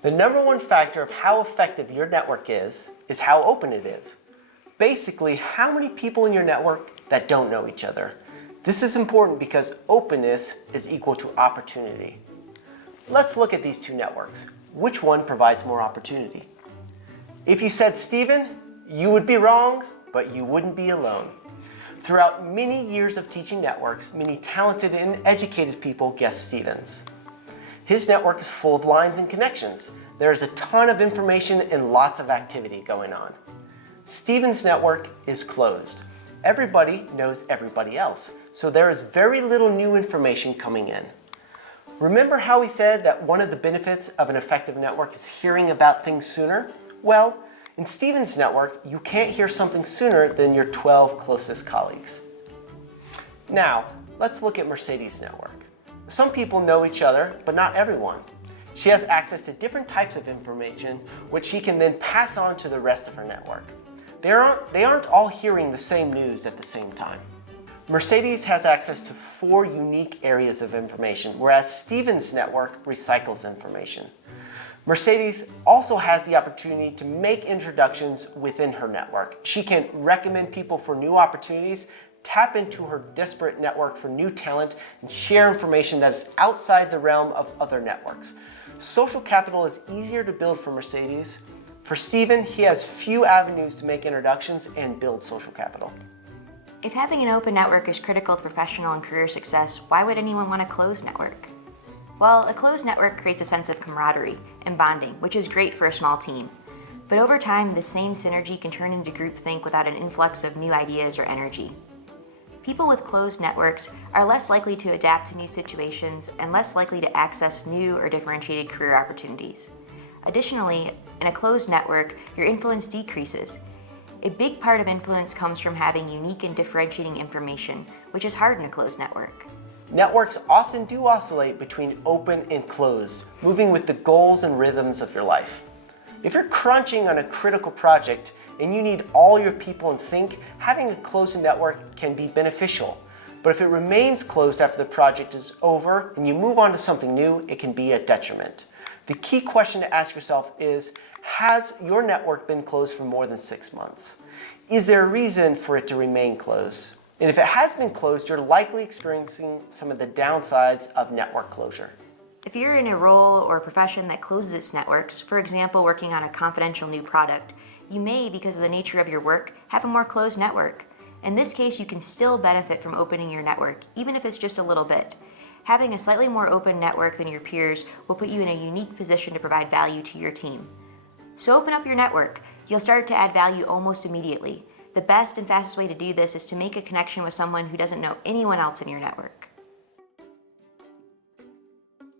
The number one factor of how effective your network is how open it is. Basically, how many people in your network that don't know each other. This is important because openness is equal to opportunity. Let's look at these two networks. Which one provides more opportunity? If you said Stephen, you would be wrong, but you wouldn't be alone. Throughout many years of teaching networks, many talented and educated people guessed Stephen's. His network is full of lines and connections. There's a ton of information and lots of activity going on. Stephen's network is closed. Everybody knows everybody else, so there is very little new information coming in. Remember how we said that one of the benefits of an effective network is hearing about things sooner? Well, in Stephen's network, you can't hear something sooner than your 12 closest colleagues. Now, let's look at Mercedes' network. Some people know each other, but not everyone. She has access to different types of information, which she can then pass on to the rest of her network. They aren't all hearing the same news at the same time. Mercedes has access to 4 unique areas of information, whereas Stephen's network recycles information. Mercedes also has the opportunity to make introductions within her network. She can recommend people for new opportunities, tap into her disparate network for new talent, and share information that is outside the realm of other networks. Social capital is easier to build for Mercedes. For Stephen, he has few avenues to make introductions and build social capital. If having an open network is critical to professional and career success, why would anyone want a closed network? Well, a closed network creates a sense of camaraderie and bonding, which is great for a small team. But over time, the same synergy can turn into groupthink without an influx of new ideas or energy. People with closed networks are less likely to adapt to new situations and less likely to access new or differentiated career opportunities. Additionally, in a closed network, your influence decreases. A big part of influence comes from having unique and differentiating information, which is hard in a closed network. Networks often do oscillate between open and closed, moving with the goals and rhythms of your life. If you're crunching on a critical project and you need all your people in sync, having a closed network can be beneficial. But if it remains closed after the project is over and you move on to something new, it can be a detriment. The key question to ask yourself is, has your network been closed for more than 6 months? Is there a reason for it to remain closed? And if it has been closed, you're likely experiencing some of the downsides of network closure. If you're in a role or a profession that closes its networks, for example, working on a confidential new product, you may, because of the nature of your work, have a more closed network. In this case, you can still benefit from opening your network, even if it's just a little bit. Having a slightly more open network than your peers will put you in a unique position to provide value to your team. So open up your network. You'll start to add value almost immediately. The best and fastest way to do this is to make a connection with someone who doesn't know anyone else in your network.